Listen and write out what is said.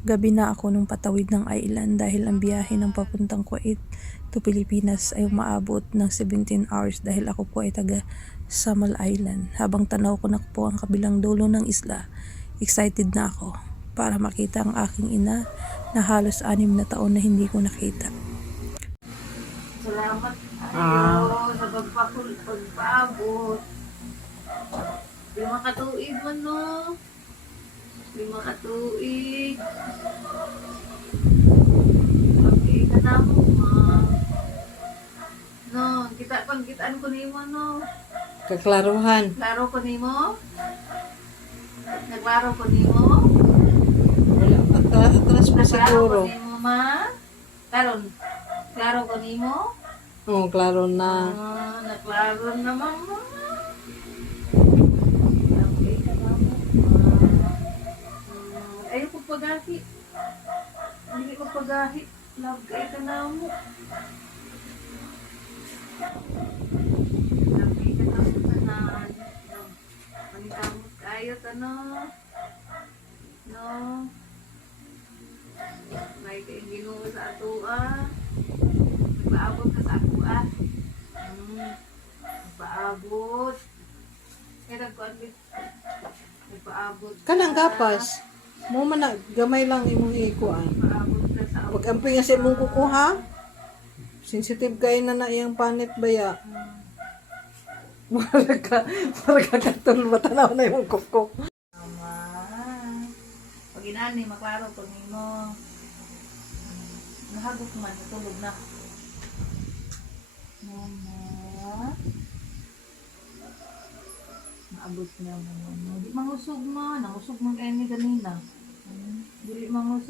Gabi na ako nung patawid ng island dahil ang biyahe ng papuntang Kuwait to Pilipinas ay umaabot ng 17 hours dahil ako po ay taga Samal Island. Habang tanaw ko na po ang kabilang dulo ng isla, excited na ako para makita ang aking ina na halos 6 na taon na hindi ko nakita. Salamat kayo sa pagpaabot. 5 katuig man, no? 5 katuig. Okay, ka na mo, ma. No, pagkitaan ko nimo, no? Kaklaruhan. Klaro ko nimo? Naglaro ko nimo? Wala, atras pa Naglaro siguro. ko nimo, ma? Karon, klaro ko nimo? Oo, klaro na. Naglaro naman, ma. Ayaw ko pagahi. Hindi ko pagahi. Love kayo ka na mo. Love kayo ka na mo tanan. Manikamot kayo tano. No. May kayo ginoo sa ato Nagpaabot ka sa ako Nagpaabot. Kaya nagpaabot. Nagpaabot ka. Kanang gapas. Mo man na gamay lang imong ikuan. Nagpaabot ka sa ako. Pag amping nga sa imong kukuha. Sensitive kay na iyang panit baya. Marga katul matanaw na imong kukuk. Mama. Pag inani, maklaro ko nimo. Nahagok man, natulog na. Mama. Naabot niya mo. Di mangusog mo. Nangusog mo kayo ni ganina. Di mangusog.